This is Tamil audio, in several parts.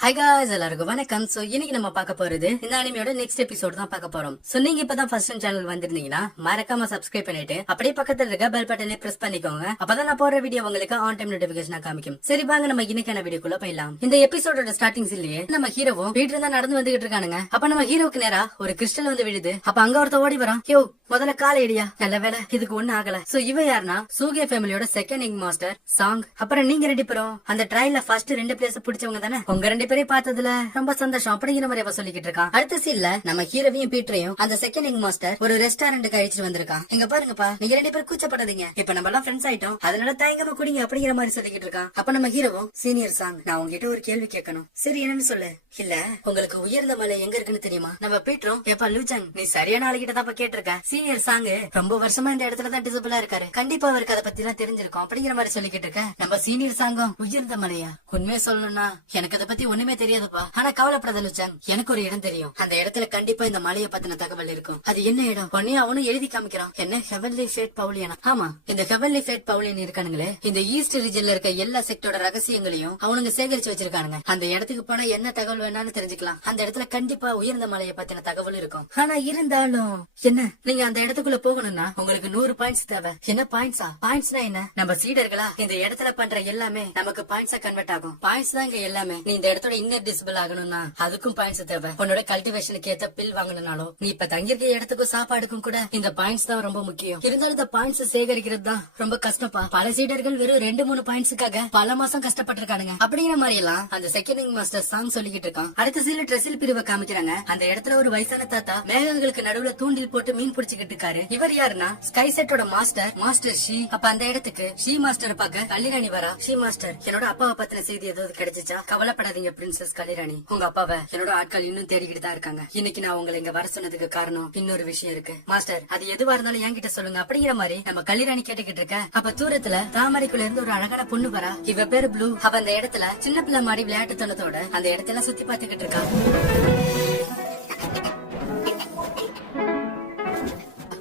ஹாய் காய்ஸ், எல்லாருக்கும் வணக்கம். சோ இன்னைக்கு நம்ம பார்க்க போறது இந்த அனிமையோட நெக்ஸ்ட் எபிசோட் தான் பார்க்க போறோம். சோ நீங்க இப்பதான் ஃபர்ஸ்ட் டைம் சேனல் வந்திருந்தீங்கன்னா மறக்காம சப்ஸ்கிரைப் பண்ணிட்டு அப்படியே பக்கத்துல இருக்க பெல் பட்டனை பிரஸ் பண்ணிக்கோங்க. அப்பதான் நான் போற வீடியோ உங்களுக்கு ஆன் டைம் நோட்டிபிகேஷனா காமிக்கும். சரி வாங்க நம்ம இன்னைக்கான வீடியோக்குள்ள போயிடலாம். இந்த எபிசோடோட ஸ்டார்டிங்ஸ்லயே நம்ம ஹீரோவும் வீட்டுல தான் நடந்து வந்துகிட்டு இருக்கானுங்க. அப்ப நம்ம ஹீரோக்கு நேரா ஒரு கிறிஸ்டல் வந்து விழுது. அப்ப அங்க ஒருத்த ஓடி வரான். யோ முதல்ல கால ஐடியா, நல்ல வேலை இதுக்கு ஒண்ணு ஆகல. சோ இவ யாருன்னா சூகே ஃபேமிலியோட செகண்ட் இங் மாஸ்டர் சாங். அப்புறம் நீங்க ரெண்டு பேரும் அந்த ட்ரையல்ல ஃபர்ஸ்ட் 2 பிளேஸ் பிடிச்சவங்க தானே? உங்க 2 பேரையும் பார்த்ததுல ரொம்ப சந்தோஷம் அப்படிங்கிற மாதிரி அவ சொல்லிக்கிட்டு இருக்கான். அடுத்த சீன்ல நம்ம ஹீரோவையும் பீட்டரையும் அந்த செகண்ட் இங் மாஸ்டர் ஒரு ரெஸ்டாரண்ட்டுக்கு அழிச்சு வந்திருக்கான். இங்க பாருங்கப்பா, நீங்க 2 பேரும் கூச்சப்படாதீங்க, இப்ப நம்ம எல்லாம் ஃப்ரெண்ட்ஸ் ஆயிட்டோம், அதனால தயங்காம குடிங்க அப்படிங்கிற மாதிரி சொல்லிக்கிட்டு இருக்கான். அப்ப நம்ம ஹீரோவும் சீனியர் சாங், நான் உங்ககிட்ட ஒரு கேள்வி கேட்கணும். சரி என்னன்னு சொல்லு. இல்ல உங்களுக்கு உயர்ந்த மலை எங்க இருக்குன்னு தெரியுமா? நம்ம பீட்டரும் ஏப்பா லூச்சாங், நீ சரியான ஆளுகிட்ட தான் கேட்டிருக்க. சீனியர் சாங் ரொம்ப வருஷமா இந்த இடத்துல தான் டிசபிளா இருக்காரு, கண்டிப்பா அவருக்கு அதை பத்தி எல்லாம் தெரிஞ்சிருக்கும் அப்படிங்கிற மாதிரி சொல்லிக்கிட்டு இருக்க. நம்ம சீனியர் சாங்கும் உயர்ந்த மலையா? உண்மையை சொல்லணும்னா எனக்கு அதை பத்தி ஒண்ணுமே தெரியாதுப்பா. ஆனா கவலைப்படாத லூச்சாங், எனக்கு ஒரு இடம் தெரியும். அந்த இடத்துல கண்டிப்பா இந்த மலையை பத்தின தகவல் இருக்கும். அது என்ன இடம்? பொன்னியா அவனும் எழுதி காமிக்கிறான். என்ன ஹெவன்லி ஃபேட் பவுலியனா? ஆமா, இந்த ஹெவன்லி ஃபேட் பவுலியன் இருக்கானுங்களே, இந்த ஈஸ்ட் ரீஜன்ல இருக்க எல்லா செக்டோட ரகசியங்களையும் அவனுங்க சேகரிச்சு வச்சிருக்கானுங்க. அந்த இடத்துக்கு போனா என்ன தகவல் வேணாலும் தெரிஞ்சுக்கலாம். அந்த இடத்துல கண்டிப்பா உயர்ந்த மலையை பத்தின தகவல் இருக்கும். ஆனா இருந்தாலும் என்ன, நீங்க அந்த இடத்துக்குள்ள போகணும்னா உங்களுக்கு 100 பாயிண்ட்ஸ் தேவை. என்ன பாயிண்ட்ஸா? பாயிண்ட்ஸ்னா என்ன? நம்ம சீடர்களா இந்த இடத்துல பண்ற எல்லாமே நமக்கு பாயிண்ட்ஸா கன்வெர்ட் ஆகும். பாயிண்ட்ஸ் தான் இங்க எல்லாமே. நீ இந்த இடத்தோட இன்னர் டிசபிள் ஆகணும்னா அதுக்கும் பாயிண்ட்ஸ் தேவை. உன்னோட கல்டிவேஷனுக்கு ஏத்த பில் வாங்கணும்னாலும் நீ இப்ப தங்கியிருக்க இடத்துக்கும் சாப்பாடுக்கும் கூட இந்த பாயிண்ட்ஸ் தான் ரொம்ப முக்கியம். இருந்தாலும் இந்த பாயிண்ட்ஸ் சேகரிக்கிறது தான் ரொம்ப கஷ்டப்பா. பல சீடர்கள் வெறும் 2-3 பாயிண்ட்ஸுக்காக பல மாசம் கஷ்டப்பட்டிருக்கானுங்க அப்படிங்கிற மாதிரி எல்லாம் அந்த செகண்ட் மாஸ்டர் சாங் சொல்லிக்கிட்டு இருக்கான். அடுத்த சீல ட்ரெஸ்ஸில் பிரிவை காமிக்கிறாங்க. அந்த இடத்துல ஒரு வயசான தாத்தா மேகங்களுக்கு நடுவுல தூண்டில் போட்டு மீன் பிடிச்சுக்கிட்டு இருக்காரு. இவர் யாருன்னா ஸ்கை செட்டோட மாஸ்டர் மாஸ்டர் ஷீ. அப்ப அந்த இடத்துக்கு ஷீ மாஸ்டர் பாக்க கலிராணி வரா. ஷீ மாஸ்டர், என்னோட அப்பாவை பத்தின செய்தி ஏதாவது கிடைச்சிச்சா? கவலைப்படாதீங்க பிரின்சஸ் கலிராணி, உங்க அப்பாவை என்னோட ஆட்கள் இன்னும் தேடிக்கிட்டு தான் இருக்காங்க. இன்னைக்கு நான் உங்களை இங்க வர சொன்னதுக்கு காரணம் இன்னொரு விஷயம் இருக்கு மாஸ்டர், அது எதுவா இருந்தாலும் என்கிட்ட சொல்லுங்க அப்படிங்கிற மாதிரி நம்ம கலிராணி கேட்டுக்கிட்டு இருக்க. அப்ப தூரத்துல தாமரைக்குள்ள இருந்து ஒரு அழகான பொண்ணு வரா. இவ பேரு ப்ளூ. அவ அந்த இடத்துல சின்ன பிள்ளை மாடி விளையாட்டு தனத்தோட அந்த இடத்துல சுத்தி பாத்துக்கிட்டு இருக்கா.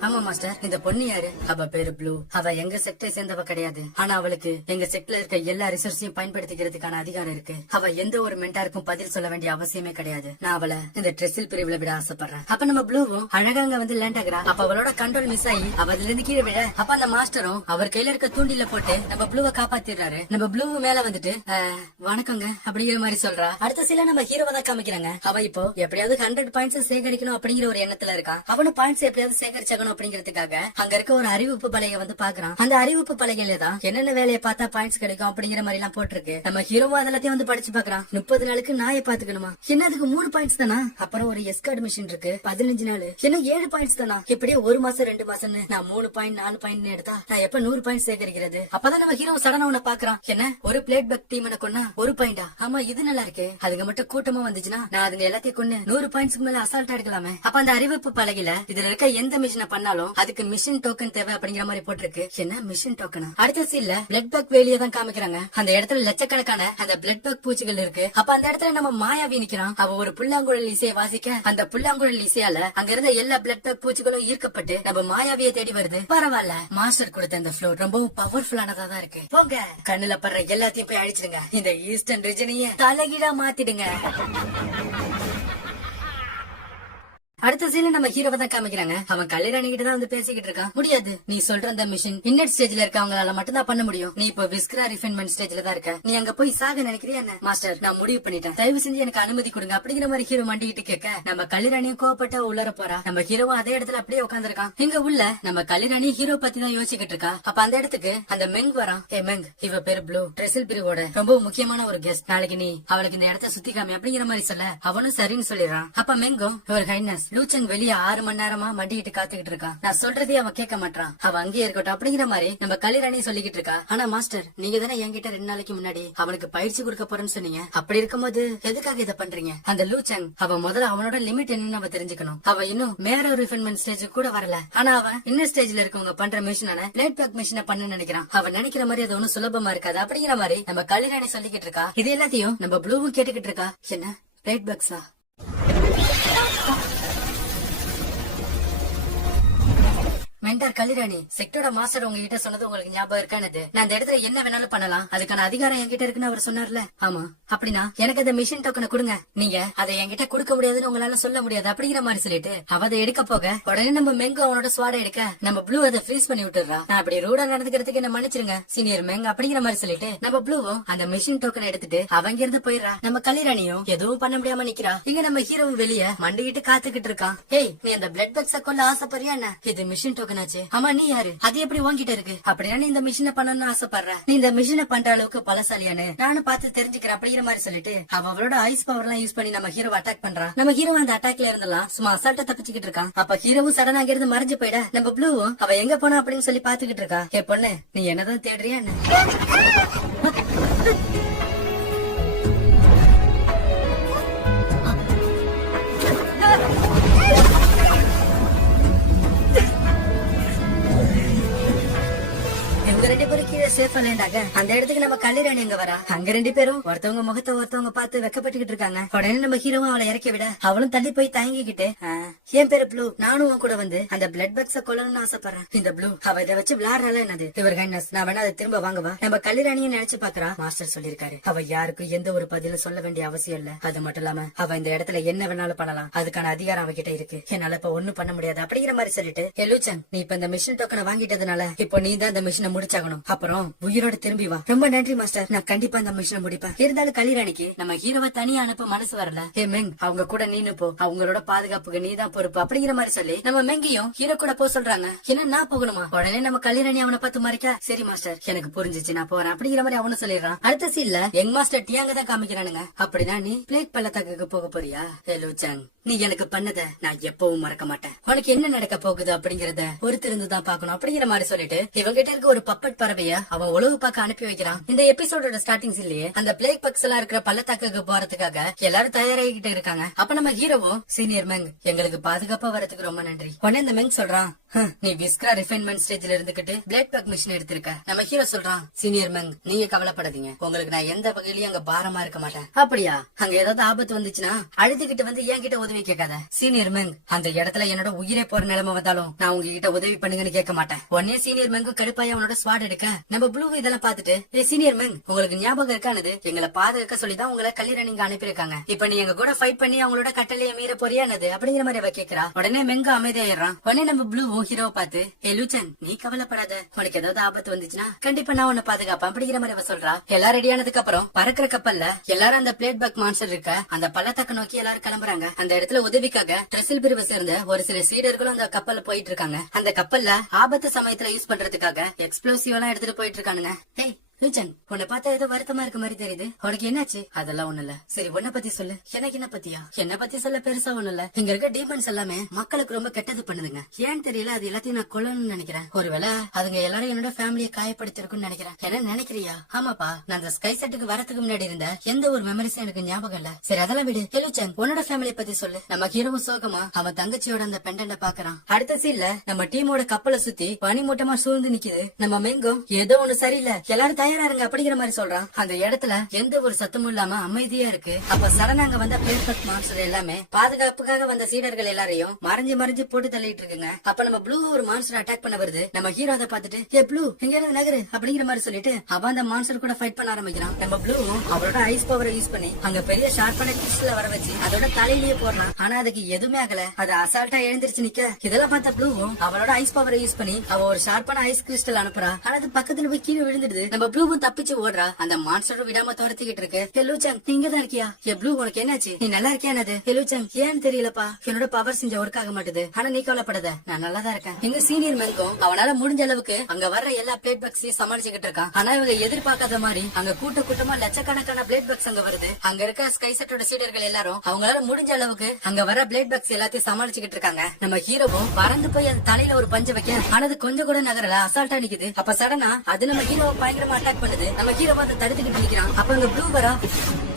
ஆமா மாஸ்டர், இந்த பொண்ணு யாரு? அவ பேரு ப்ளூ. அவ எங்க செக்டரை சேர்ந்தவ கிடையாது. ஆனா அவளுக்கு எங்க செக்ட்ல இருக்க எல்லா ரிசோர்ஸையும் பயன்படுத்திக்கிறதுக்கான அதிகாரம் இருக்கு. அவ எந்த ஒரு மென்டாருக்கும் பதில் சொல்ல வேண்டிய அவசியமே கிடையாது. நான் அவளை இந்த ட்ரெஸ்ஸில் பிரிவுல விட ஆசைப்படுறேன். அப்ப நம்ம ப்ளூவும் அழகா அங்க வந்து லேண்ட் ஆகுறா. அப்ப அவளோட கண்ட்ரோல் மிஸ் ஆகி அவ அதுல இருந்து கீழே விழ. அப்ப அந்த மாஸ்டரும் அவர் கையில இருக்க தூண்டில போட்டு நம்ம ப்ளூவை காப்பாத்திடுறாரு. நம்ம ப்ளூ மேல வந்துட்டு வணக்கங்க அப்படிங்கிற மாதிரி சொல்றா. அடுத்த சில நம்ம ஹீரோவை தான் காமிக்கிறாங்க. அவ இப்போ எப்படியாவது 100 பாயிண்ட்ஸ் சேகரிக்கணும் அப்படிங்கிற ஒரு எண்ணத்துல இருக்கா. அவனு பாயிண்ட்ஸ் எப்படியாவது சேகரிச்சாகணும் அப்படிங்கிறதுக்காக அங்க இருக்க ஒரு அறிவிப்பு பலகையை வந்து பாக்குறான். அந்த அறிவிப்பு பலகையில தான் என்னென்ன வேலையை பார்த்தா பாயிண்ட்ஸ் கிடைக்கும் அப்படிங்கிற மாதிரி எல்லாம் போட்டிருக்கு. நம்ம ஹீரோவா அதெல்லாத்தையும் வந்து படிச்சு பாக்குறான். 30 நாளுக்கு நாயை பாத்துக்கணுமா? என்ன அதுக்கு 3 பாயிண்ட்ஸ் தானா? அப்புறம் ஒரு எஸ்கார்ட் மிஷின் இருக்கு 15 நாள், என்ன 7 பாயிண்ட்ஸ் தானா? இப்படியே 1 மாசம் 2 மாசம்னு நான் 3 பாயிண்ட் 4 பாயிண்ட் எடுத்தா நான் எப்ப 100 பாயிண்ட் சேகரிக்கிறது? அப்பதான் நம்ம ஹீரோ சடனா உன்ன பாக்குறான். என்ன ஒரு பிளேட் பேக் டீம் கொன்னா 1 பாயிண்டா? ஆமா இது நல்லா இருக்கு. அதுங்க மட்டும் கூட்டமா வந்துச்சுன்னா நான் அதுங்க எல்லாத்தையும் கொண்டு 100 பாயிண்ட்ஸ்க்கு மேல அசால்ட்டா எடுக்கலாமே. அப்ப அந்த அறிவிப்பு பலகையில இதுல இருக்க எந்த மிஷினை பண்ணாலும் அதுக்கு மிஷன் டோக்கன் தேவை அப்படிங்கிற மாதிரி போட்டிருக்கு. என்ன மிஷன் டோக்கனா? அடுத்த சீன்ல பிளட் பேக் வேலியை தான் காமிக்கிறாங்க. அந்த இடத்துல லட்சக்கணக்கான அந்த பிளட் பேக் பூச்சிகள் இருக்கு. அப்ப அந்த இடத்துல நம்ம மாயாவி நிக்கிறான். அவ ஒரு புல்லாங்குழல் இசையை வாசிக்க அந்த புல்லாங்குழல் இசையால அங்க இருந்த எல்லா பிளட் பேக் பூச்சிகளும் ஈர்க்கப்பட்டு நம்ம மாயாவியை தேடி வருது. பரவாயில்ல, மாஸ்டர் கொடுத்த அந்த ஃப்ளோர் ரொம்பவும் பவர்ஃபுல்லானதா தான் இருக்கு. போங்க, கண்ணுல படுற எல்லாத்தையும் போய் அழிச்சிடுங்க. இந்த ஈஸ்டர்ன் ரீஜனையே தலைகீழா மாத்திடுங்க. அடுத்த சீன்ல நம்ம ஹீரோவை தான் காமிக்கிறாங்க. அவன் கல்யாணி கிட்ட தான் வந்து பேசிக்கிட்டு இருக்கான். முடியாது, நீ சொல்ற அந்த மிஷின் இன்னட் ஸ்டேஜ்ல இருக்கவங்களால மட்டும் தான் பண்ண முடியும். நீ இப்ப விஸ்கரா ரிஃபைன்மெண்ட் ஸ்டேஜ்ல தான் இருக்க. நீ அங்க போய் சாக நினைக்கிறியா என்ன? மாஸ்டர், நான் முடிவு பண்ணிட்டேன், தயவு செஞ்சு எனக்கு அனுமதி கொடுங்க அப்படிங்கிற மாதிரி ஹீரோ மண்டிக்கிட்டு கேட்க நம்ம கல்யாணியும் கோவப்பட்ட உள்ளர போறா. நம்ம ஹீரோவும் அதே இடத்துல அப்படியே உட்காந்துருக்கான். இங்க உள்ள நம்ம கல்யாணி ஹீரோ பத்தி தான் யோசிச்சுக்கிட்டு இருக்கா. அப்ப அந்த இடத்துக்கு அந்த மெங் வரான். ஏ மெங், இவ பேரு ப்ளூ, ட்ரெஸ்ஸில் பிரிவோட ரொம்ப முக்கியமான ஒரு கெஸ்ட். நாளைக்கு நீ அவளுக்கு இந்த இடத்த சுத்தி காமி அப்படிங்கிற மாதிரி சொல்ல அவனும் சரின்னு சொல்லிடுறான். அப்ப மெங்கும் யுவர் ஹைனஸ் லூச்சங் வெளியே 6 மணி நேரமா மண்டிட்டு காத்துக்கிட்டு இருக்கான். நான் சொல்றதே அவன் கேட்க மாட்டான். அவ அங்கேயே இருக்கட்டும் அப்படிங்கிற மாதிரி நம்ம கலிராணி சொல்லிக்கிட்டு இருக்கா. ஆனா மாஸ்டர், நீங்க தானே என்கிட்ட 2 நாளைக்கு முன்னாடி அவனுக்கு பயிற்சி கொடுக்க போறேன்னு சொன்னீங்க. அப்படி இருக்கும்போது எதுக்காக இதை பண்றீங்க? அந்த லூச்சங் அவன் முதல்ல அவனோட லிமிட் என்னன்னு அவ தெரிஞ்சுக்கணும். அவ இன்னும் மேரோ ரிஃபைன்மெண்ட் ஸ்டேஜ் கூட வரல. ஆனா அவன் இன்னர் ஸ்டேஜ்ல இருக்கவங்க பண்ற மிஷினான பிளேட் பேக் மிஷினை பண்ண நினைக்கிறான். அவன் நினைக்கிற மாதிரி அது ஒன்னும் சுலபமா இருக்காது அப்படிங்கிற மாதிரி நம்ம கலிராணி சொல்லிக்கிட்டு இருக்கா. இது எல்லாத்தையும் நம்ம ப்ளூவும் கேட்டுக்கிட்டு இருக்கா. என்ன பிளேட் பேக்ஸா? மென்டார் கலிராணி, செக்டோட மாஸ்டர் உங்ககிட்ட சொன்னது உங்களுக்கு ஞாபகம் இருக்கானது? நான் அந்த இடத்துல என்ன வேணாலும் பண்ணலாம், அதுக்கான அதிகாரம் என்கிட்ட இருக்குன்னு அவர் சொன்னார்ல. ஆமா, அப்படின்னா எனக்கு அந்த மிஷின் டோக்கனை கொடுங்க. நீங்க அதை என்கிட்ட கொடுக்க முடியாதுன்னு உங்களால சொல்ல முடியாது அப்படிங்கிற மாதிரி சொல்லிட்டு அவ அதை எடுக்க போக உடனே நம்ம மெங்கு அவனோட ஸ்வாட எடுக்க நம்ம ப்ளூ அதை ஃப்ரீஸ் பண்ணி விட்டுறா. நான் அப்படி ரூடா நடந்துக்கிறதுக்கு என்ன மன்னிச்சிருங்க சீனியர் மெங் அப்படிங்கிற மாதிரி சொல்லிட்டு நம்ம ப்ளூவும் அந்த மிஷின் டோக்கனை எடுத்துட்டு அவங்க இருந்து போயிடுறா. நம்ம கலிராணியும் எதுவும் பண்ண முடியாம நிக்கிறா. இங்க நம்ம ஹீரோவும் வெளியே மண்டிக்கிட்டு காத்துக்கிட்டு இருக்கான். ஏய், நீ அந்த பிளட் பாக்ஸ கொல்ல ஆசைப்படுறியா என்ன? இது மிஷின் டோக்கன் ஆச்சு. ஆமா, நீ யாரு? அது எப்படி வாங்கிட்டு இருக்கு? அப்படின்னா நீ இந்த மிஷினை பண்ணணும்னு ஆசைப்படுற? நீ இந்த மிஷினை பண்ற அளவுக்கு பலசாலியானு நானும் பார்த்து தெரிஞ்சுக்கிறேன் அப்படிங்கிற மாதிரி சொல்லிட்டு அவளோட ஐஸ் பவர் எல்லாம் யூஸ் பண்ணி நம்ம ஹீரோ அட்டாக் பண்றா. நம்ம ஹீரோ அந்த அட்டாக்ல இருந்தெல்லாம் சும்மா அசால்ட்டா தப்பிச்சுக்கிட்டு இருக்கான். அப்ப ஹீரோவும் சடனா அங்க இருந்து மறைஞ்சு போயிட நம்ம ப்ளூவும் அவ எங்க போனா அப்படின்னு சொல்லி பாத்துக்கிட்டு இருக்கா. ஏ பொண்ணு, நீ என்னதான் தேடுறியா என்ன? ரெண்டு பேரும் கீழே சேஃபா லேண்டாக அந்த இடத்துக்கு நம்ம கலிராணி எங்க வரா. அங்க ரெண்டு பேரும் ஒருத்தவங்க முகத்தை ஒருத்தவங்க பார்த்து வெக்கப்பட்டுக்கிட்டு இருக்காங்க. உடனே நம்ம ஹீரோவும் அவளை இறக்கி விட அவளும் தள்ளி போய் தயங்கிக்கிட்டு, என் பேரு ப்ளூ, நானும் உன் கூட வந்து அந்த பிளட் பாக்ஸ கொல்லணும்னு ஆசைப்படுறேன். இந்த ப்ளூ அவ இதை வச்சு விளையாடுறால என்னது? இவர் கைண்ட்னஸ், நான் வேணா அதை திரும்ப வாங்கவா? நம்ம கலிராணியும் நினைச்சு பாக்குறா. மாஸ்டர் சொல்லிருக்காரு அவ யாருக்கும் எந்த ஒரு பதிலும் சொல்ல வேண்டிய அவசியம் இல்ல. அது மட்டும் இல்லாம அவ இந்த இடத்துல என்ன வேணாலும் பண்ணலாம், அதுக்கான அதிகாரம் அவகிட்ட இருக்கு. என்னால இப்ப ஒண்ணும் பண்ண முடியாது அப்படிங்கிற மாதிரி சொல்லிட்டு, எலுச்சன், நீ இப்ப இந்த மிஷின் டோக்கனை வாங்கிட்டதுனால இப்போ நீ தான் இந்த மிஷினை முடிச்சாகணும். அப்புறம் உயிரோட திரும்பி வா. ரொம்ப நன்றி மாஸ்டர், நான் கண்டிப்பா அந்த மிஷனை முடிப்பேன். இருந்தாலும் கலிராணிக்கு நம்ம ஹீரோவை தனியா அனுப்ப மனசு வரல. ஏ மெங், அவங்க கூட நீனு போ, அவங்களோட பாதுகாப்புக்கு நீ தான் பொறுப்பு அப்படிங்கிற மாதிரி சொல்லி நம்ம மெங்கியும் ஹீரோ கூட போ சொல்றாங்க. என்ன நான் போகணுமா? உடனே நம்ம கலிராணி அவனை பார்த்து மறைக்க, சரி மாஸ்டர் எனக்கு புரிஞ்சிச்சு, நான் போறேன் அப்படிங்கிற மாதிரி அவனு சொல்லிடுறான். அடுத்த சீன்ல யங் மாஸ்டர் டியாங்க தான் காமிக்கிறானுங்க. அப்படின்னா நீ பிளேக் பள்ளத்தாக்குக்கு போக போறியா? ஹலோ சாங், நீ எனக்கு பண்ணத நான் எப்பவும் மறக்க மாட்டேன். உனக்கு என்ன நடக்க போகுது அப்படிங்கறத பொறுத்திருந்து தான் பாக்கணும் அப்படிங்கிற மாதிரி சொல்லிட்டு இவங்கிட்ட இருக்க ஒரு பப்பட் பறவைய அவன் உழவு பார்க்க அனுப்பி வைக்கிறான். இந்த எபிசோடோட ஸ்டார்டிங் சீன்லயே அந்த பிளேக் பக்ஸ் எல்லாம் இருக்கிற பள்ளத்தாக்குக்கு போறதுக்காக எல்லாரும் தயாராகிட்டு இருக்காங்க. அப்ப நம்ம ஹீரோவும், சீனியர் மெங், எங்களுக்கு பாதுகாப்பா வரதுக்கு ரொம்ப நன்றி. உடனே இந்த மெங் சொல்றான், நீ விஸ்கரா ரிஃபைன்மெண்ட் ஸ்டேஜ்ல இருந்துகிட்டு பிளட் பேக் மிஷின் எடுத்திருக்க. நம்ம ஹீரோ சொல்றான், சீனியர் மெங், நீங்க கவலைப்படாதீங்க, உங்களுக்கு நான் எந்த வகையிலயும் அங்க பாரமா இருக்க மாட்டேன். அப்படியா? அங்க ஏதாவது ஆபத்து வந்துச்சுன்னா அழுதுகிட்டு வந்து என்கிட்ட உதவி கேட்காத. சீனியர் மெங், அந்த இடத்துல என்னோட உயிரே போற நிலைமை வந்தாலும் நான் உங்ககிட்ட உதவி பண்ணுங்கன்னு கேட்க மாட்டேன். உடனே சீனியர் மெங்கு கடுப்பாய் அவனோட ஸ்வாட் எடுக்க நம்ம ப்ளூ இதெல்லாம் பாத்துட்டு, சீனியர் மெங், உங்களுக்கு ஞாபகம் இருக்கானது? எங்களை பாதுகாக்க சொல்லிதான் உங்களை கல்யாணம் நீங்க அனுப்பியிருக்காங்க. இப்ப நீ எங்க கூட ஃபைட் பண்ணி அவங்களோட கட்டளையை மீற போறியானது அப்படிங்கிற மாதிரி அவ கேக்குறா. உடனே மெங்க அமைதியாயிடுறான். உடனே நம்ம ப்ளூவும் ஹீரோவை பார்த்து, லூச்சன், நீ கவலைப்படாத, உனக்கு ஏதாவது ஆபத்து வந்துச்சுன்னா கண்டிப்பா நான் உன்னை பாதுகாப்பேன் அப்படிங்கிற மாதிரி அவ சொல்றா. எல்லாரும் ரெடியானதுக்கு அப்புறம் பறக்கிற கப்பல்ல எல்லாரும் அந்த பிளேட் பேக் மான்ஸ்டர் இருக்க அந்த பள்ளத்தாக்க நோக்கி எல்லாரும் கிளம்புறாங்க. அந்த இடத்துல உதவிக்காக ட்ரெசில் பிரிவை சேர்ந்த ஒரு சில சீடர்களும் அந்த கப்பல்ல போயிட்டு இருக்காங்க. அந்த கப்பல்ல ஆபத்து சமயத்துல யூஸ் பண்றதுக்காக எக்ஸ்ப்ளோசிவ் எல்லாம் எடுத்துட்டு போயிட்டு இருக்கானுங்க. லூச்சன், உன்னை பார்த்தா ஏதோ வருத்தமா இருக்க மாதிரி தெரியுது, உனக்கு என்னாச்சு? அதெல்லாம் ஒண்ணு இல்ல. சரி, உன்னை பத்தி சொல்லு. எனக்கு என்ன பத்தியா? என்ன பத்தி சொல்ல பெருசா ஒண்ணு இல்ல. இங்க இருக்க டீமன்ஸ் எல்லாமே மக்களுக்கு ரொம்ப கெட்டது பண்ணுதுங்க. ஏன்னு தெரியல, அது எல்லாத்தையும் நான் கொல்லணும்னு நினைக்கிறேன். ஒருவேளை அதுங்க எல்லாரும் என்னோட ஃபேமிலியை காயப்படுத்திருக்குன்னு நினைக்கிறேன். என்ன நினைக்கிறியா? ஆமாப்பா, நான் அந்த ஸ்கை செட்டுக்கு வரதுக்கு முன்னாடி இருந்த எந்த ஒரு மெமரிஸும் எனக்கு ஞாபகம் இல்ல. சரி, அதெல்லாம் விடு. லூச்சன், உன்னோட ஃபேமிலியை பத்தி சொல்லு. நம்ம ஹீரோவும் சோகமா அவன் தங்கச்சியோட அந்த பெண்டன்ட பாக்குறான். அடுத்த சீன்ல நம்ம டீமோட கப்பலை சுத்தி பனிமூட்டமா சூழ்ந்து நிக்குது. நம்ம மெங்கும் ஏதோ ஒண்ணு சரியில்லை, எல்லாரும் தயாராருங்க அப்படிங்கிற மாதிரி சொல்றான். அந்த இடத்துல எந்த ஒரு சத்தமும் இல்லாம அமைதியா இருக்கு. அப்ப சடனாங்க வந்த பிளேட் மான்ஸ்டர் எல்லாமே பாதுகாப்புக்காக வந்த சீடர்கள் எல்லாரையும் மறைஞ்சு போட்டு தள்ளிட்டு இருக்குங்க. அப்ப நம்ம ப்ளூ ஒரு மான்ஸ்டர் அட்டாக் பண்ண வருது. நம்ம ஹீரோ அதை பாத்துட்டு, ஏ ப்ளூ, இங்க இருந்து நகரு அப்படிங்கிற மாதிரி சொல்லிட்டு அவன் அந்த மான்ஸ்டர் கூட ஃபைட் பண்ண ஆரம்பிக்கிறான். நம்ம ப்ளூவும் அவரோட ஐஸ் பவரை யூஸ் பண்ணி அங்க பெரிய ஷார்ப்பான கிறிஸ்டல வர வச்சு அதோட தலையிலேயே போறான். ஆனா அதுக்கு எதுவுமே ஆகல, அது அசால்ட்டா எழுந்திருச்சு நிக்க. இதெல்லாம் பார்த்த ப்ளூவும் அவரோட ஐஸ் பவரை யூஸ் பண்ணி அவ ஒரு ஷார்ப்பான ஐஸ் கிறிஸ்டல் அனுப்புறா. ஆனா அது பக்கத்துல போய் கீழே விழுந்துடுது. நம்ம ப்ளூவும் தப்பிச்சு ஓடுறா. அந்த மான்ஸ்டரும் விடாம துரத்திக்கிட்டு இருக்கு. லூச்சன், நீ இங்கதான் இருக்கியா? ஏ ப்ளூ, உனக்கு என்னாச்சு? நீ நல்லா இருக்கியானது? லூச்சன், ஏன்னு தெரியலப்பா, என்னோட பவர் செஞ்ச ஒர்க் ஆக மாட்டுது. ஆனா நீ கவலைப்படாத, நான் நல்லாதான் இருக்கேன். எங்க சீனியர் மெங்கும் அவனால முடிஞ்ச அளவுக்கு அங்க வர்ற எல்லா பிளேட் பாக்ஸையும் சமாளிச்சுக்கிட்டு இருக்கான். ஆனா இவங்க எதிர்பார்க்காத மாதிரி அங்க கூட்டமா லட்சக்கணக்கான பிளேட் பாக்ஸ் அங்க வருது. அங்க இருக்க ஸ்கை செட்டோட சீடர்கள் எல்லாரும் அவங்களால முடிஞ்ச அளவுக்கு அங்க வர பிளேட் பாக்ஸ் எல்லாத்தையும் சமாளிச்சுக்கிட்டு இருக்காங்க. நம்ம ஹீரோவும் பறந்து போய் அது தலையில ஒரு பஞ்ச வைக்க, ஆனது கொஞ்சம் கூட நகரல, அசால்ட்டா நிக்குது. அப்ப சடனா அது நம்ம ஹீரோவை பயங்கரமா அட்டாக் பண்ணுது. நம்ம ஹீரோவை அதை தடுத்துக்கிட்டு நிக்கிறான். அப்ப அங்க ப்ளூ வரா.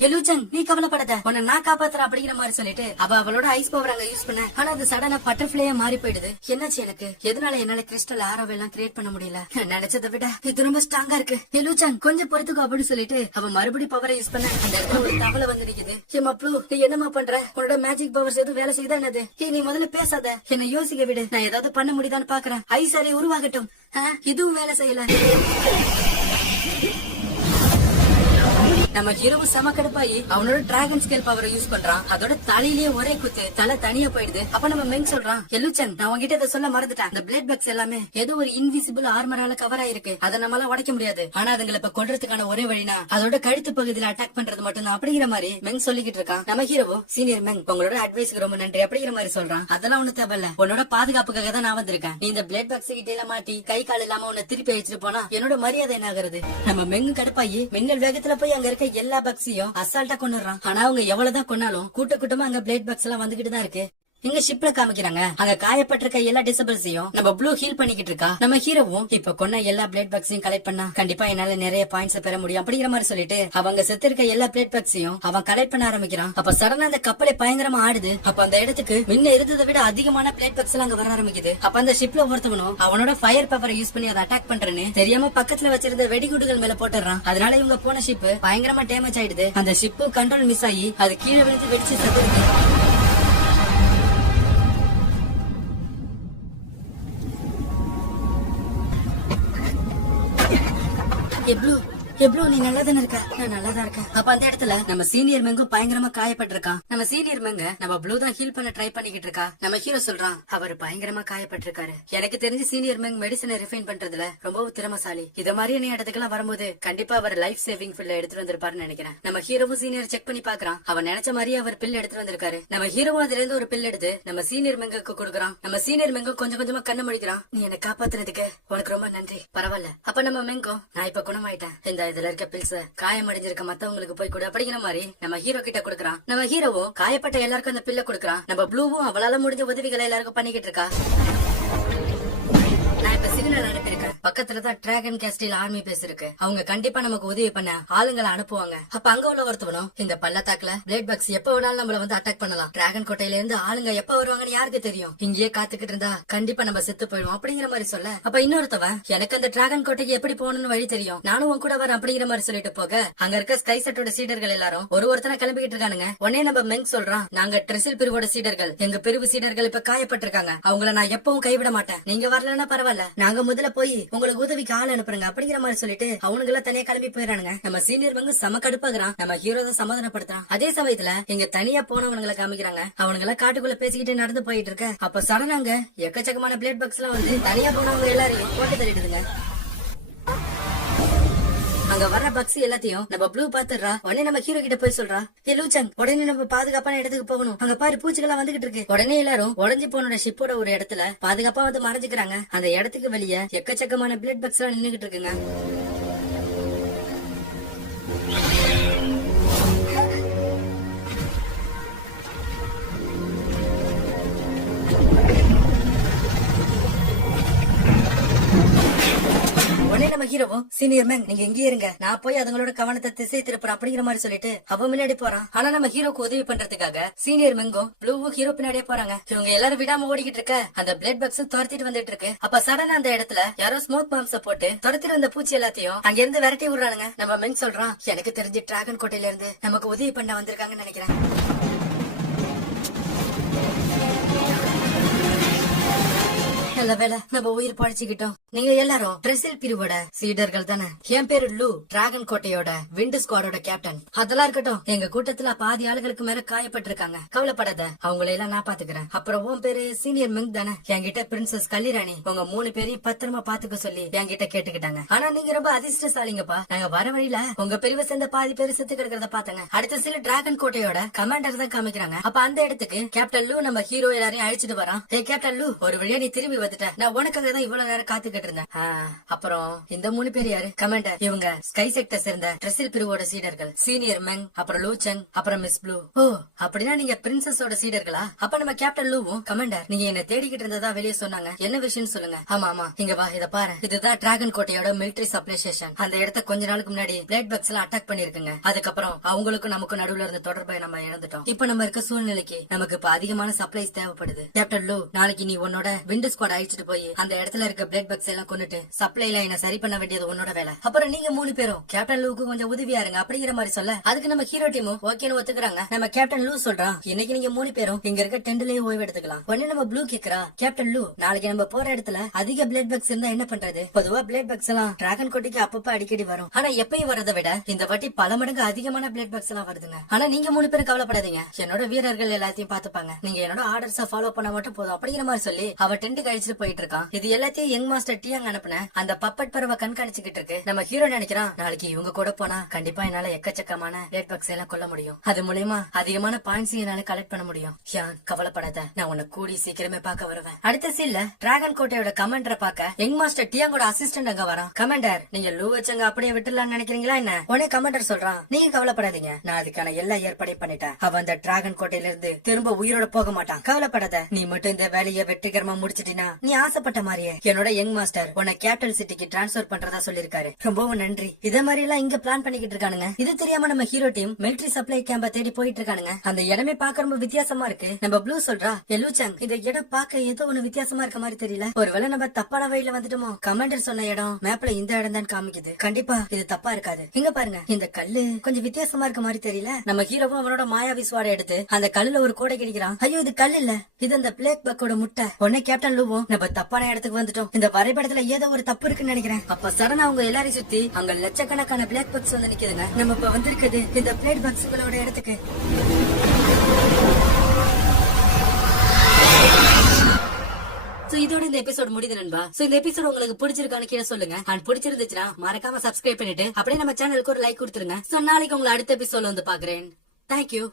எலுச்சங் நீ கவலைப்படாத, உன்னை நான் காப்பாத்துறேன் அப்படிங்கிற மாதிரி சொல்லிட்டு அவளோட ஐஸ் பவர் அங்க யூஸ் பண்ண. ஆனா அது சடனா பட்டர்ஃபிளையா மாறி போயிடுது. என்னாச்சு எனக்கு? எதனால என்னால கிறிஸ்டல் ஆரோவை எல்லாம் கிரியேட் பண்ண முடியல? நினைச்சதை விட இது ரொம்ப ஸ்ட்ராங்கா இருக்கு. எலுச்சங் கொஞ்சம் பொறுத்துக்கோ அப்படின்னு சொல்லிட்டு அவன் மறுபடியும் பவரை யூஸ் பண்ண அந்த இடத்துல ஒரு தவளை வந்து நிக்குது. ஏமா ப்ளூ நீ என்னமா பண்ற? உன்னோட மேஜிக் பவர்ஸ் எதுவும் வேலை செய்தா என்னது? நீ முதல்ல பேசாத, என்ன யோசிக்க விடு, நான் ஏதாவது பண்ண முடியுதான்னு பாக்குறேன். ஐஸ் அறை உருவாகட்டும். இதுவும் வேலை செய்யல. நம்ம ஹீரோ செம கடுப்பாயி அவனோட டிராகன் ஸ்கேல் பவரை யூஸ் பண்றான். அதோட தலையிலேயே ஒரே குத்து, தலை தனியா போயிடுது. அப்ப நம்ம மெங் சொல்றான், எலுச்சன் நான் உங்ககிட்ட இதை சொல்ல மறந்துட்டேன். இந்த பிளேட் பக்ஸ் எல்லாமே ஏதோ ஒரு இன்விசிபிள் ஆர்மரால கவர் ஆயிருக்கு. அதை நம்மளால உடைக்க முடியாது. ஆனா அதுங்களை இப்ப கொல்றதுக்கான ஒரே வழினா அதோட கழுத்து பகுதியில அட்டாக் பண்றது மட்டும் தான் அப்படிங்கிற மாதிரி மெங் சொல்லிக்கிட்டு இருக்கான். நம்ம ஹீரோ சீனியர் மெங் உங்களோட அட்வைஸ்க்கு ரொம்ப நன்றி அப்படிங்கிற மாதிரி சொல்றான். அதெல்லாம் ஒண்ணு தேவையில்ல, உன்னோட பாதுகாப்புக்காக தான் நான் வந்திருக்கேன். நீ இந்த பிளேட் பக்ஸ் கிட்ட எல்லாம் மாட்டி கை கால் இல்லாம உன்னை திருப்பி அழிச்சிட்டு போனா என்னோட மரியாதை என்ன ஆகுறது? நம்ம மெங் கடுப்பாயி மின்னல் வேகத்துல போய் அங்க இருக்க எல்லா பக்ஸையும் அசால்ட்டா கொண்டுறான். ஆனா அவங்க எவ்வளவுதான் கொண்டாலும் கூட்டமா அங்க பிளேட் பாக்ஸ் எல்லாம் வந்துகிட்டு தான் இருக்கு. இங்க ஷிப்ல காமிக்கிறாங்க அங்க காயப்பட்டிருக்க எல்லா டிசபிள்ஸையும் நம்ம ப்ளூ ஹீல் பண்ணிக்கிட்டு இருக்கா. நம்ம ஹீரோவும் இப்ப கொன்ன எல்லா பிளேட் பாக்ஸையும் கலெக்ட் பண்ணா கண்டிப்பா என்னால நிறைய பாயிண்ட்ஸ் பெற முடியும் அப்படிங்கிற மாதிரி சொல்லிட்டு அவங்க செத்து இருக்க எல்லா பிளேட் பாக்ஸையும் அவன் கலெக்ட் பண்ண ஆரம்பிக்கிறான். அப்ப சடனா அந்த கப்பலை பயங்கரமா ஆடுது. அப்ப அந்த இடத்துக்கு முன்ன இருந்ததை விட அதிகமான பிளேட் பாக்ஸ் எல்லாம் அங்க வர ஆரம்பிக்குது. அப்ப அந்த ஷிப்ல ஒருத்தவனும் அவனோட ஃபயர் பவரை யூஸ் பண்ணி அதை அட்டாக் பண்றேன்னு தெரியாம பக்கத்துல வச்சிருந்த வெடிகுண்டுகள் மேல போட்டுறான். அதனால இவங்க போன ஷிப் பயங்கரமா டேமேஜ் ஆயிடுது. அந்த ஷிப் கண்ட்ரோல் மிஸ் ஆகி அது கீழே விழுந்து வெடிச்சு செத்துடுது. எப்ளூ நீ நல்லா தானே இருக்க? நான் நல்லா தான் இருக்கேன். அப்ப அந்த இடத்துல நம்ம சீனியர் மெங்கும் பயங்கரமா காயப்பட்டிருக்கான். நம்ம சீனியர் மெங்க நம்ம ப்ளூ தான் ஹீல் பண்ண ட்ரை பண்ணிக்கிட்டு இருக்கா. நம்ம ஹீரோ சொல்றான் அவர் பயங்கரமா காயப்பட்டிருக்காரு. எனக்கு தெரிஞ்சு சீனியர் மெங் மெடிசனை ரிஃபைன் பண்றதுல ரொம்பவும் திறமசாலி. இத மாதிரியான இடத்துக்கெல்லாம் வரும்போது கண்டிப்பா அவர் லைஃப் சேவிங் பில் எடுத்துட்டு வந்திருப்பாருன்னு நினைக்கிறேன். நம்ம ஹீரோவும் சீனியர் செக் பண்ணி பாக்குறான். அவன் நினைச்ச மாதிரியே அவர் பில் எடுத்துட்டு வந்திருக்காரு. நம்ம ஹீரோவும் அதுல இருந்து ஒரு பில் எடுத்து நம்ம சீனியர் மெங்குக்கு கொடுக்குறான். நம்ம சீனியர் மெங்கும் கொஞ்சம் கொஞ்சமா கண்ணு முடிக்கிறான். நீ என்ன காப்பாத்துறதுக்கு உனக்கு ரொம்ப நன்றி. பரவாயில்ல. அப்ப நம்ம மெங்கும் நான் இப்ப குணமாயிட்டேன். இந்த இதுல இருக்க பில்ஸ் காயமடைஞ்சிருக்க மத்தவங்களுக்கு போய் கொடு அப்படிங்கிற மாதிரி நம்ம ஹீரோ கிட்ட கொடுக்கறான். நம்ம ஹீரோவும் காயப்பட்ட எல்லாருக்கும் அந்த பில்ல கொடுக்கறான். நம்ம ப்ளூவும் அவளால முடிஞ்ச உதவிகளை எல்லாருக்கும் பண்ணிக்கிட்டு இருக்கா. நான் இப்ப சிக்னல் அனுப்பியிருக்கேன். பக்கத்துலதான் டிராகன் கேஸ்டில் ஆர்மி பேஸ் இருக்கு. அவங்க கண்டிப்பா நமக்கு உதவி பண்ண ஆளுங்களை அனுப்புவாங்க. அப்ப அங்க உள்ள ஒருத்தவனும் இந்த பள்ளத்தாக்குல பிளேட் பாக்ஸ் எப்ப வேணாலும் நம்மள வந்து அட்டாக் பண்ணலாம். டிராகன் கோட்டையில இருந்து ஆளுங்க எப்ப வருவாங்கன்னு யாருக்கு தெரியும்? இங்கேயே காத்துக்கிட்டு இருந்தா கண்டிப்பா நம்ம செத்து போயிடுவோம் அப்படிங்கிற மாதிரி சொல்ல, அப்ப இன்னொருத்தவன் எனக்கு அந்த டிராகன் கோட்டைக்கு எப்படி போகணும்னு வழி தெரியும், நானும் உன் கூட வரேன் அப்படிங்கிற மாதிரி சொல்லிட்டு போக அங்க இருக்க ஸ்கை செட்டோட சீடர்கள் எல்லாரும் ஒருத்தனை கிளம்பிக்கிட்டு இருக்கானுங்க. உடனே நம்ம மெங் சொல்றான், நாங்க ட்ரெசில் பிரிவோட சீடர்கள், எங்க பிரிவு சீடர்கள் இப்ப காயப்பட்டிருக்காங்க. அவங்கள நான் எப்பவும் கைவிட மாட்டேன். நீங்க வரலன்னா பரவாயில்ல, நாங்க முதல்ல போய் உங்களுக்கு உதவிக்கு ஆள் அனுப்புறங்க அப்படிங்கிற மாதிரி சொல்லிட்டு அவனுங்க எல்லாம் தனியா கிளம்பி போயிடறானுங்க. நம்ம சீனியர் வந்து செம கடுப்பாகிறான். நம்ம ஹீரோ தான் சமாதானப்படுத்துறான். அதே சமயத்துல இங்க தனியா போனவனுங்களை காமிக்கிறாங்க. அவனுங்க எல்லாம் காட்டுக்குள்ள பேசிக்கிட்டு நடந்து போயிட்டு இருக்க அப்ப சடனாங்க எக்கச்சக்கமான பிளேட் பாக்ஸ் எல்லாம் வந்து தனியா போனவங்க எல்லாரையும் போட்டு தள்ளிடுதுங்க. அங்க வர்ற பக்ஸ் எல்லாத்தையும் நம்ம ப்ளூ பாத்துறா. உடனே நம்ம ஹீரோ கிட்ட போய் சொல்றா, ஏ லூச்சங் உடனே நம்ம பாதுகாப்பான இடத்துக்கு போகணும். அங்க பாரு பூச்சிகள்லாம் வந்துகிட்டு இருக்கு. உடனே எல்லாரும் உடஞ்சி போனோட ஷிப்போட ஒரு இடத்துல பாதுகாப்பா வந்து மறைஞ்சுக்கிறாங்க. அந்த இடத்துக்கு வெளியே எக்கச்சக்கமான பிளட் பக்ஸ் எல்லாம் நின்னுகிட்டு இருக்குங்க. நம்ம ஹீரோவும் சீனியர் மேன் நீங்க எங்கே இருங்க, நான் போய் அதுங்களோட கவனத்தை திசை திருப்புறேன் அப்படிங்கிற மாதிரி சொல்லிட்டு அவ முன்னாடி போறான். ஆனா நம்ம ஹீரோக்கு உதவி பண்றதுக்காக சீனியர் மெங்கும் ப்ளூவும் ஹீரோ பின்னாடியே போறாங்க. இவங்க எல்லாரும் விடாம ஓடிக்கிட்டு இருக்க அந்த பிளட் பாக்ஸ் துரத்திட்டு வந்துட்டு இருக்கு. அப்ப சடனா அந்த இடத்துல யாரோ ஸ்மோக் பாம்ஸ போட்டு துரத்திட்டு வந்த பூச்சி எல்லாத்தையும் அங்க இருந்து விரட்டி விடுறானுங்க. நம்ம மெங் சொல்றான், எனக்கு தெரிஞ்சு டிராகன் கோட்டையில இருந்து நமக்கு உதவி பண்ண வந்திருக்காங்கன்னு நினைக்கிறேன். நல்ல வேலை நம்ம உயிர் பழிச்சுக்கிட்டோம். நீங்க எல்லாரும் ட்ரெசில் பிரிவோட சீடர்கள் தானே? என் பேரு லூ, டிராகன் கோட்டையோட விண்டு ஸ்குவாடோட கேப்டன். அதெல்லாம் இருக்கட்டும், எங்க கூட்டத்துல பாதி ஆளுகளுக்கு மேல காயப்பட்டிருக்காங்க. கவலைப்படாத, அவங்களை எல்லாம் நான் பாத்துக்கிறேன். அப்புறம் உன் பேரு சீனியர் மெங் தானே? என்கிட்ட பிரின்சஸ் கல்லிராணி உங்க 3 பேரையும் பத்திரமா பாத்துக்க சொல்லி என்கிட்ட கேட்டுக்கிட்டாங்க. ஆனா நீங்க ரொம்ப அதிர்ஷ்டசாலிங்கப்பா. நாங்க வர வழியில உங்க பிரிவை சேர்ந்த பாதி பேரு செத்து கிடக்கிறத பாத்தாங்க. அடுத்த சில டிராகன் கோட்டையோட கமாண்டர் தான் காமிக்கிறாங்க. அப்ப அந்த இடத்துக்கு கேப்டன் லூ நம்ம ஹீரோ எல்லாரையும் அழிச்சிட்டு வரான். கேப்டன் லூ ஒரு வழியா நீ திரும்பி வந்துட்ட. நான் உனக்காக தான் இவ்வளவு நேரம் காத்துக்கிட்டு இருந்தேன். அப்புறம் இந்த 3 பேர் யாரு? கமாண்டர், இவங்க ஸ்கை செக்டர் சேர்ந்த ட்ரெஸ்ஸில் பிரிவோட சீடர்கள். சீனியர் மெங், அப்புறம் லூச்சங், அப்புறம் மிஸ் ப்ளூ. ஓ, அப்படின்னா நீங்க பிரின்சஸோட சீடர்களா? அப்ப நம்ம கேப்டன் லூவும் கமாண்டர் நீங்க என்ன தேடிக்கிட்டு இருந்ததா வெளியே சொன்னாங்க. என்ன விஷயம் சொல்லுங்க. ஆமா, இங்க வா, இத பாரு. இதுதான் டிராகன் கோட்டையோட மிலிட்டரி சப்ளை ஸ்டேஷன். அந்த இடத்த கொஞ்ச நாளுக்கு முன்னாடி பிளேட் பக்ஸ் எல்லாம் அட்டாக் பண்ணிருக்குங்க. அதுக்கப்புறம் அவங்களுக்கும் நமக்கும் நடுவுல இருந்த தொடர்பை நம்ம இழந்துட்டோம். இப்ப நம்ம இருக்க சூழ்நிலைக்கு நமக்கு இப்ப அதிகமான சப்ளைஸ் தேவைப்படுது. கேப்டன் லூ, நாளைக்கு நீ உன்னோட விண்ட் ஸ்குவாட் அழிச்சிட்டு போய் அந்த இடத்துல இருக்க பிளேட் பக்ஸ் எல்லாம் கொண்டுட்டு சப்ளை லைனை சரி பண்ண வேண்டியது உன்னோட வேலை. அப்புறம் நீங்க 3 பேரும் கேப்டன் லூக்கு கொஞ்சம் உதவியா இருங்க அப்படிங்கிற மாதிரி சொல்ல, அதுக்கு நம்ம ஹீரோ டீமும் ஓகேன்னு ஒத்துக்கிறாங்க. நம்ம கேப்டன் லூ சொல்றான், இன்னைக்கு நீங்க 3 பேரும் இங்க இருக்க டென்ட்லயே ஓய்வு எடுத்துக்கலாம். உடனே நம்ம ப்ளூ கேக்குறா, கேப்டன் லூ, நாளைக்கு நம்ம போற இடத்துல அதிக பிளேட் பக்ஸ் இருந்தா என்ன பண்றது? பொதுவா பிளேட் பக்ஸ் எல்லாம் டிராகன் கோட்டைக்கு அப்பப்ப அடிக்கடி வரும். ஆனா எப்பயும் வரதை விட இந்த வாட்டி பல மடங்கு அதிகமான பிளேட் பக்ஸ் எல்லாம் வருதுங்க. ஆனா நீங்க 3 பேரும் கவலைப்படாதீங்க, என்னோட வீரர்கள் எல்லாத்தையும் பாத்துப்பாங்க. நீங்க என்னோட ஆர்டர்ஸ ஃபாலோ பண்ண மட்டும் போதும் அப்படிங்கிற மாதிரி சொல்லி அவ டென்ட் கழிச்சிட்டு போயிட்டு இருக்கான். இது எல்லாத்தையும் யங் மாஸ்டர் டியாங் அனுப்புன அந்த பப்பட் பறவை கண்காணிச்சுக்கிட்டு இருக்கு. நம்ம ஹீரோ நினைக்கிறான், நாளைக்கு இவங்க கூட போனா கண்டிப்பா என்னால எக்கச்சக்கமான பிளேட் பக்ஸ் எல்லாம் கொல்ல முடியும். அது மூலமா அதிகமான பாயிண்ட்ஸ் என்னால கலெக்ட் பண்ண முடியும். யான் கவலைப்படாத, நான் உன்னை கூடி சீக்கிரமே பார்க்க வருவேன். அடுத்த சீன்ல டிராகன் கோட்டையோட கமாண்டரை பார்க்க யங் மாஸ்டர் டியாங்கோட அசிஸ்டன்ட் அங்க வரான். கமாண்டர், நீங்க லூ வச்சங்க அப்படியே விட்டுலாம்னு நினைக்கிறீங்களா என்ன? உடனே கமாண்டர் சொல்றான், நீங்க கவலைப்படாதீங்க, நான் அதுக்கான எல்லா ஏற்பாடையும் பண்ணிட்டேன். அவன் அந்த டிராகன் கோட்டையில இருந்து திரும்ப உயிரோட போக மாட்டான். கவலைப்படாத, நீ மட்டும் இந்த வேலையை வெற்றிகரமா முடிச்சிட்டீனா நீ ஆசைப்பட்ட மாதிரியே என்னோட யங் மாஸ்டர் உன்னை கேபிட்டல் சிட்டிக்கு டிரான்ஸ்பர் பண்றதா சொல்லிருக்காரு. ரொம்பவும் நன்றி. இதே மாதிரி எல்லாம் இங்க பிளான் பண்ணிக்கிட்டு இருக்கானுங்க. இது தெரியாம நம்ம ஹீரோ டீம் மிலிட்டரி சப்ளை கேம்ப தேடி போயிட்டு இருக்கானுங்க. அந்த இடமே பார்க்க ரொம்ப வித்தியாசமா இருக்கு. நம்ம ப்ளூ சொல்றா, எல்லூச்சங், இந்த இடம் பார்க்க ஏதோ ஒண்ணு வித்தியாசமா இருக்க மாதிரி தெரியல. ஒருவேளை நம்ம தப்பான வழியில வந்துட்டோமோ? கமாண்டர் சொன்ன இடம் மேப்ல இந்த இடம் தான் காமிக்குது. கண்டிப்பா இது தப்பா இருக்காது. இங்க பாருங்க, இந்த கல்லு கொஞ்சம் வித்தியாசமா இருக்க மாதிரி தெரியல. நம்ம ஹீரோவும் அவனோட மாயாவி ஸ்வாட எடுத்து அந்த கல்லுல ஒரு கோடை கிடிக்கிறான். ஐயோ, இது கல் இல்ல, இது அந்த பிளேக் பக்கோட முட்டை. உடனே கேப்டன் லூவும், நம்ம தப்பான இடத்துக்கு வந்துட்டோம், இந்த வரைபடத்துல ஏதோ ஒரு தப்பு இருக்குன்னு நினைக்கிறேன். அப்ப சரணா அவங்க எல்லாரையும் சுத்தி அங்க லட்சக்கணக்கான பிளாக் பக்ஸ் வந்து நிக்குதுங்க. நம்ம இப்ப வந்திருக்குது இந்த பிளேட் பக்ஸ்களோட இடத்துக்கு. இதோட இந்த எபிசோட் முடியுது நண்பா. இந்த எபிசோட் உங்களுக்கு பிடிச்சிருக்கான்னு கீழே சொல்லுங்க. அண்ட் பிடிச்சிருந்துச்சுன்னா மறக்காம சப்ஸ்கிரைப் பண்ணிட்டு அப்படியே நம்ம சேனலுக்கு ஒரு லைக் கொடுத்துருங்க. நாளைக்கு உங்களை அடுத்த எபிசோட்ல வந்து பாக்குறேன். தேங்க்யூ.